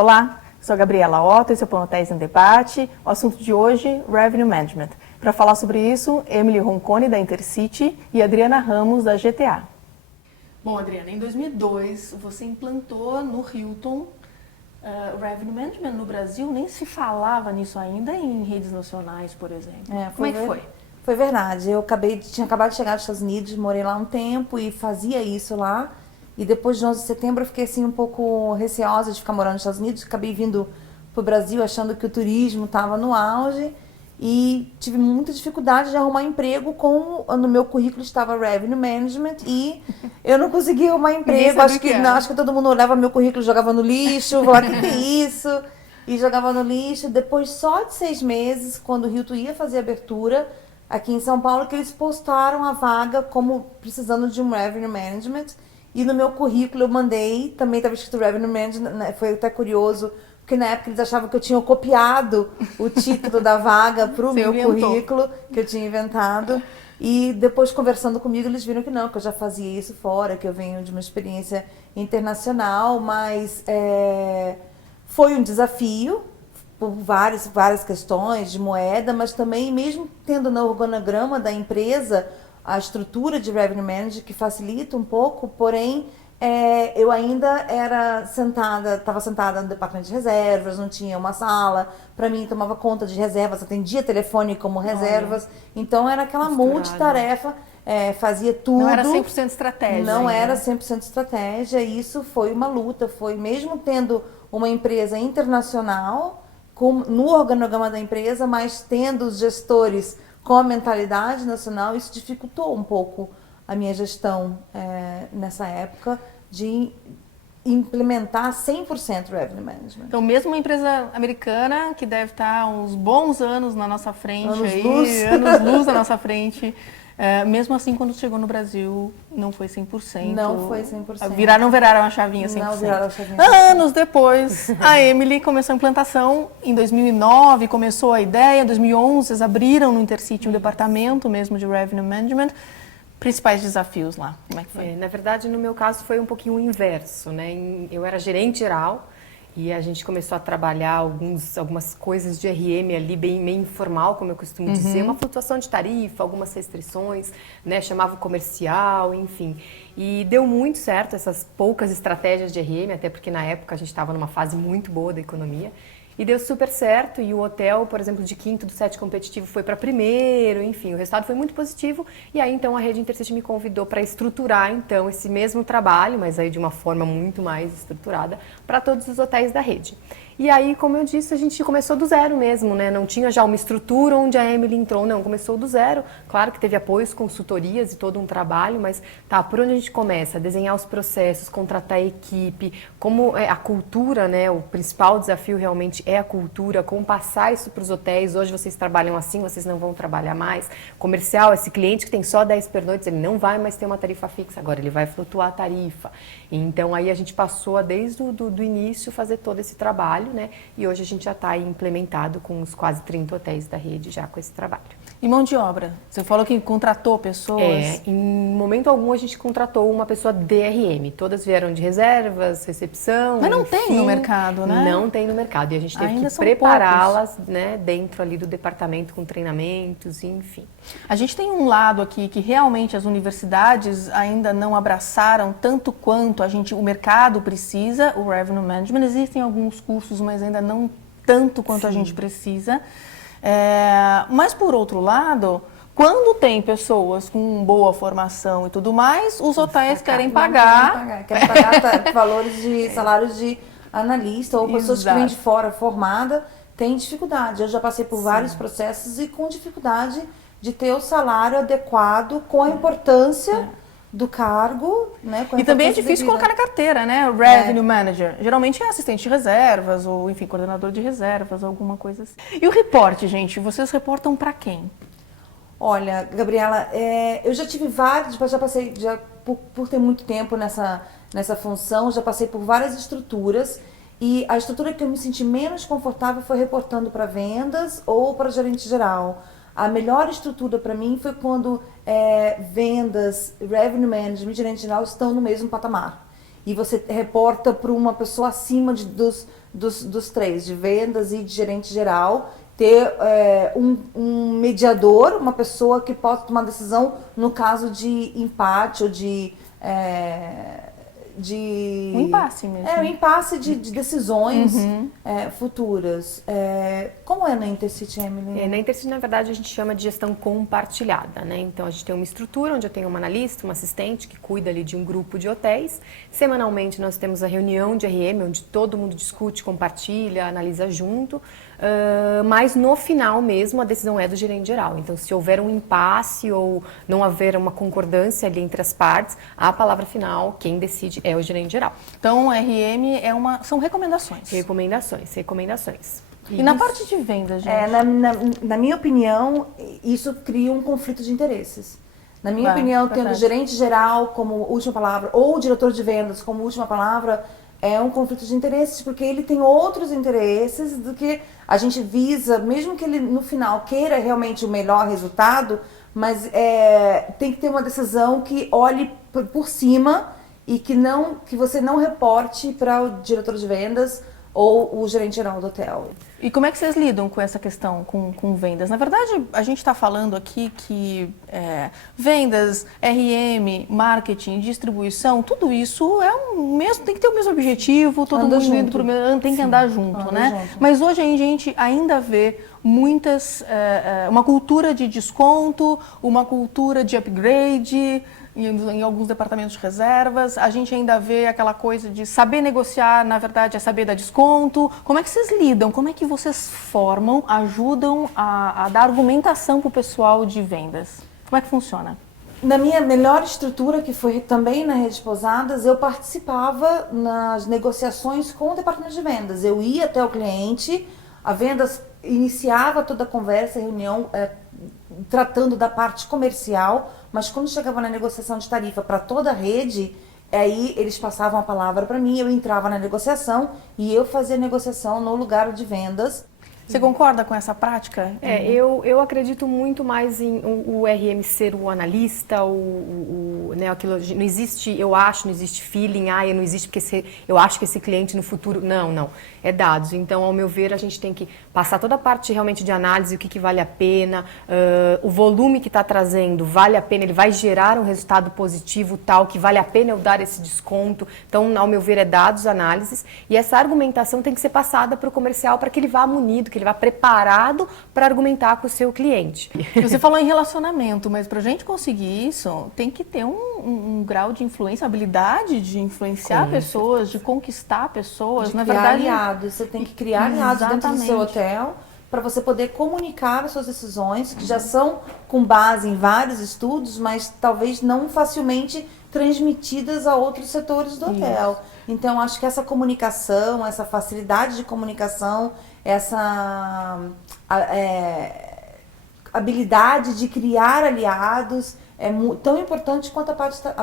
Olá, sou a Gabriela Otto, esse é o Planhotéis em Debate. O assunto de hoje, Revenue Management. Para falar sobre isso, Emily Roncone, da Intercity, e Adriana Ramos, da GTA. Bom, Adriana, em 2002, você implantou no Hilton Revenue Management no Brasil. Nem se falava nisso ainda em redes nacionais, por exemplo. Como é que foi? Foi verdade. Tinha acabado de chegar dos Estados Unidos, morei lá um tempo e fazia isso lá. E depois de 11 de setembro eu fiquei assim um pouco receosa de ficar morando nos Estados Unidos. Acabei vindo pro Brasil achando que o turismo estava no auge. E tive muita dificuldade de arrumar emprego no meu currículo estava Revenue Management e eu não consegui arrumar emprego. Acho que todo mundo olhava meu currículo e jogava no lixo, falava, o que é isso? E jogava no lixo. Depois só de 6 meses, quando o Hilton ia fazer a abertura aqui em São Paulo, que eles postaram a vaga como precisando de um Revenue Management. E no meu currículo eu mandei, também estava escrito Revenue Management, né? Foi até curioso, porque na época eles achavam que eu tinha copiado o título da vaga para o meu currículo, que eu tinha inventado. E depois, conversando comigo, eles viram que não, que eu já fazia isso fora, que eu venho de uma experiência internacional, mas foi um desafio, por várias questões de moeda, mas também, mesmo tendo no organograma da empresa a estrutura de Revenue Manager, que facilita um pouco, porém, eu ainda estava sentada no departamento de reservas, não tinha uma sala, para mim tomava conta de reservas, atendia telefone como reservas, então era aquela multitarefa, fazia tudo. Não era 100% estratégia. Não era 100% estratégia, e isso foi uma luta, foi mesmo tendo uma empresa internacional, no organograma da empresa, mas tendo os gestores com a mentalidade nacional, isso dificultou um pouco a minha gestão nessa época de implementar 100% Revenue Management. Então, mesmo uma empresa americana que deve estar uns bons anos na nossa frente, anos luz na nossa frente, mesmo assim, quando chegou no Brasil, não foi 100%. Não foi 100%. Não viraram a chavinha 100%. Não viraram a chavinha 100%. Anos depois, a Emily começou a implantação. Em 2009 começou a ideia, em 2011 vocês abriram no Intercity um departamento mesmo de Revenue Management. Principais desafios lá, como é que foi? Na verdade, no meu caso, foi um pouquinho o inverso, né? Eu era gerente geral e a gente começou a trabalhar algumas coisas de RM ali, meio informal, como eu costumo dizer, uma flutuação de tarifa, algumas restrições, né? Chamava o comercial, enfim. E deu muito certo essas poucas estratégias de RM, até porque na época a gente estava numa fase muito boa da economia. E deu super certo, e o hotel, por exemplo, de quinto do set competitivo foi para primeiro, enfim, o resultado foi muito positivo. E aí, então, a Rede Intercity me convidou para estruturar, então, esse mesmo trabalho, mas aí de uma forma muito mais estruturada, para todos os hotéis da rede. E aí, como eu disse, a gente começou do zero mesmo, né? Não tinha já uma estrutura onde a Emily entrou, não. Começou do zero. Claro que teve apoios, consultorias e todo um trabalho, mas por onde a gente começa? Desenhar os processos, contratar a equipe, como a cultura, né? O principal desafio realmente é a cultura, como passar isso para os hotéis. Hoje vocês trabalham assim, vocês não vão trabalhar mais. Comercial, esse cliente que tem só 10 pernoites, ele não vai mais ter uma tarifa fixa, agora ele vai flutuar a tarifa. Então, aí a gente passou a, desde do início, fazer todo esse trabalho, né? E hoje a gente já está implementado com os quase 30 hotéis da rede já com esse trabalho. E mão de obra? Você falou que contratou pessoas? Em momento algum a gente contratou uma pessoa DRM. Todas vieram de reservas, recepção. Mas não tem no mercado, né? Não tem no mercado. E a gente teve Ainda que são prepará-las, né, dentro ali do departamento com treinamentos, enfim. A gente tem um lado aqui que realmente as universidades ainda não abraçaram tanto quanto o mercado precisa, o Revenue Management. Existem alguns cursos, mas ainda não tanto quanto a gente precisa. Mas, por outro lado, quando tem pessoas com boa formação e tudo mais, os hotéis querem pagar valores de salários de analista ou pessoas que vêm de fora formada, tem dificuldade. Eu já passei por vários processos e com dificuldade de ter o salário adequado com a importância do cargo, né? E também é difícil colocar na carteira, né? Revenue Manager. Geralmente é assistente de reservas ou, enfim, coordenador de reservas, alguma coisa assim. E o reporte, gente? Vocês reportam para quem? Olha, Gabriela, eu já tive vários, já passei, por ter muito tempo nessa função, já passei por várias estruturas. E a estrutura que eu me senti menos confortável foi reportando para vendas ou para gerente geral. A melhor estrutura para mim foi quando vendas, revenue management e gerente geral estão no mesmo patamar. e você reporta para uma pessoa acima dos três, de vendas e de gerente geral, ter um mediador, uma pessoa que possa tomar decisão no caso de empate ou de um impasse mesmo. Um impasse de decisões futuras. Como é na Intercity, Emily? Na Intercity, na verdade, a gente chama de gestão compartilhada, né? Então, a gente tem uma estrutura onde eu tenho uma analista, uma assistente que cuida ali de um grupo de hotéis. Semanalmente, nós temos a reunião de RM, onde todo mundo discute, compartilha, analisa junto. Mas no final mesmo, a decisão é do gerente geral. Então, se houver um impasse ou não haver uma concordância ali entre as partes, a palavra final, quem decide é o gerente geral. Então, RM são recomendações. Recomendações. E na parte de vendas, gente? Na minha opinião, isso cria um conflito de interesses. Na minha opinião, tendo o gerente geral como última palavra ou o diretor de vendas como última palavra, é um conflito de interesses, porque ele tem outros interesses do que a gente visa, mesmo que ele no final queira realmente o melhor resultado, mas tem que ter uma decisão que olhe por cima e que você não reporte para o diretor de vendas ou o gerente geral do hotel. E como é que vocês lidam com essa questão, com vendas? Na verdade, a gente está falando aqui que vendas, RM, marketing, distribuição, tudo isso tem que ter o mesmo objetivo, todo mundo indo pro mesmo, tem que andar junto, né? Mas hoje a gente ainda vê uma cultura de desconto, uma cultura de upgrade, em alguns departamentos de reservas, a gente ainda vê aquela coisa de saber negociar, na verdade, é saber dar desconto. Como é que vocês lidam? Como é que vocês formam, ajudam a dar argumentação para o pessoal de vendas? Como é que funciona? Na minha melhor estrutura, que foi também na Rede Pousadas, eu participava nas negociações com o departamento de vendas. Eu ia até o cliente, a vendas iniciava toda a conversa, a reunião, tratando da parte comercial, mas quando chegava na negociação de tarifa para toda a rede, aí eles passavam a palavra para mim, eu entrava na negociação e eu fazia a negociação no lugar de vendas. Você concorda com essa prática? Eu acredito muito mais em o RM ser o analista, aquilo, não existe, não existe feeling, não existe porque eu acho que esse cliente no futuro, não, é dados. Então, ao meu ver, a gente tem que passar toda a parte realmente de análise, o que vale a pena, o volume que está trazendo, vale a pena, ele vai gerar um resultado positivo tal, que vale a pena eu dar esse desconto. Então, ao meu ver, é dados, análises, e essa argumentação tem que ser passada para o comercial para que ele vá munido, que ele vá preparado para argumentar com o seu cliente. Você falou em relacionamento, mas para a gente conseguir isso, tem que ter um grau de influência, habilidade de influenciar pessoas, de conquistar pessoas. Na verdade, aliados. Você tem que criar aliados dentro do seu hotel para você poder comunicar as suas decisões, que já são com base em vários estudos, mas talvez não facilmente transmitidas a outros setores do hotel. Então, acho que essa comunicação, essa facilidade de comunicação, essa habilidade de criar aliados é tão importante quanto a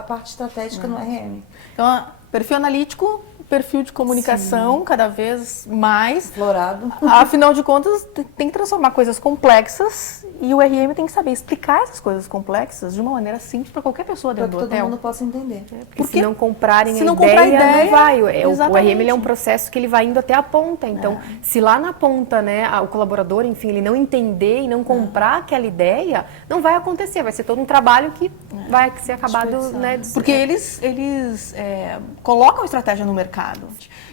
parte estratégica no RM. Então, perfil analítico, perfil de comunicação cada vez mais explorado. Afinal de contas, tem que transformar coisas complexas e o RM tem que saber explicar essas coisas complexas de uma maneira simples para qualquer pessoa dentro do hotel. Para que todo mundo possa entender. Porque se não comprarem a ideia, não vai. O RM ele é um processo que ele vai indo até a ponta. Então, se lá na ponta, né, o colaborador, enfim, ele não entender e não comprar aquela ideia, não vai acontecer. Vai ser todo um trabalho que vai ser acabado, né? Porque eles colocam estratégia no mercado.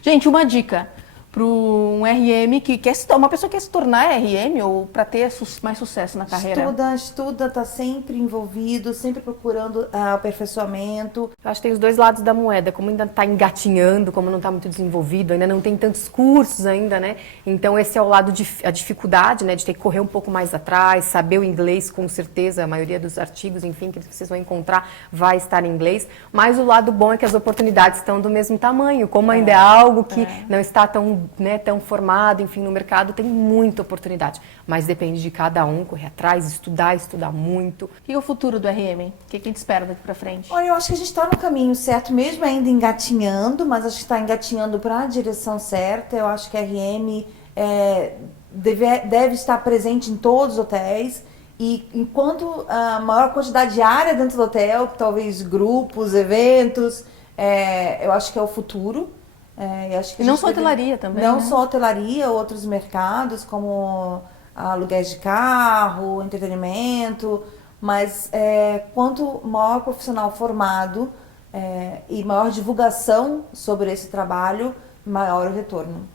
Gente, uma dica para um RM uma pessoa que quer se tornar RM ou para ter mais sucesso na carreira. Estuda, tá sempre envolvido, sempre procurando aperfeiçoamento. Eu acho que tem os dois lados da moeda, como ainda está engatinhando, como não está muito desenvolvido, ainda não tem tantos cursos ainda, né? Então esse é o lado a dificuldade, né, de ter que correr um pouco mais atrás, saber o inglês, com certeza, a maioria dos artigos, enfim, que vocês vão encontrar vai estar em inglês, mas o lado bom é que as oportunidades estão do mesmo tamanho, como ainda é algo que não está tão formado, enfim, no mercado tem muita oportunidade, mas depende de cada um, correr atrás, estudar muito. E o futuro do RM? O que a gente espera daqui para frente? Olha, eu acho que a gente está no caminho certo, mesmo ainda engatinhando, mas acho que está engatinhando para a direção certa. Eu acho que a RM deve estar presente em todos os hotéis e enquanto a maior quantidade de área dentro do hotel, talvez grupos, eventos, eu acho que é o futuro. Eu acho que E não só hotelaria também, não né? só hotelaria, outros mercados como aluguéis de carro, entretenimento, mas quanto maior profissional formado e maior divulgação sobre esse trabalho, maior o retorno.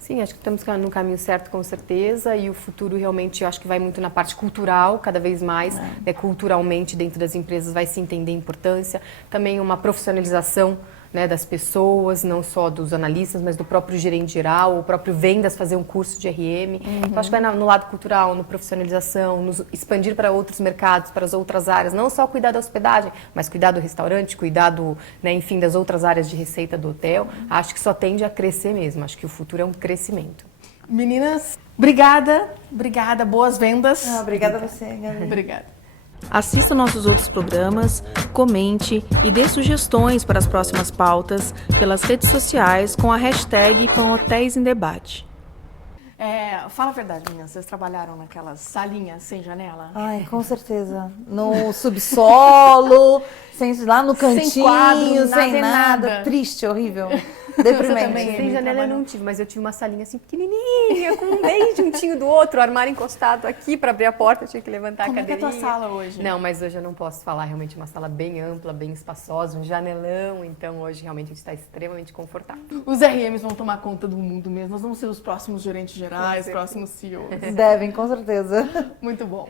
Sim, acho que estamos no caminho certo, com certeza, e o futuro realmente eu acho que vai muito na parte cultural, cada vez mais, culturalmente dentro das empresas vai se entender a importância, também uma profissionalização, né, das pessoas, não só dos analistas, mas do próprio gerente geral, o próprio vendas fazer um curso de RM. Então acho que vai no lado cultural, no profissionalização, nos expandir para outros mercados, para as outras áreas, não só cuidar da hospedagem, mas cuidar do restaurante, cuidar do, né, enfim, das outras áreas de receita do hotel. Acho que só tende a crescer mesmo, acho que o futuro é um crescimento. Meninas, obrigada, boas vendas. Obrigada a você, Gabi. Obrigada. Assista nossos outros programas, comente e dê sugestões para as próximas pautas pelas redes sociais com a hashtag Pão Hotéis em Debate. Fala a verdade, meninas, vocês trabalharam naquelas salinhas sem janela? Ai, com certeza. No subsolo, lá no cantinho, sem quadro, sem nada. Triste, horrível. Deprimente. Também, Sem janela eu não tive, mas eu tive uma salinha assim pequenininha, com um bem juntinho do outro, o armário encostado aqui para abrir a porta, eu tinha que levantar Como a cadeirinha. Como é que é a tua sala hoje? Não, mas hoje eu não posso falar, realmente uma sala bem ampla, bem espaçosa, um janelão, então hoje realmente a gente está extremamente confortável. Os RMs vão tomar conta do mundo mesmo, nós vamos ser os próximos gerentes gerais, próximos CEOs. Devem, com certeza. Muito bom.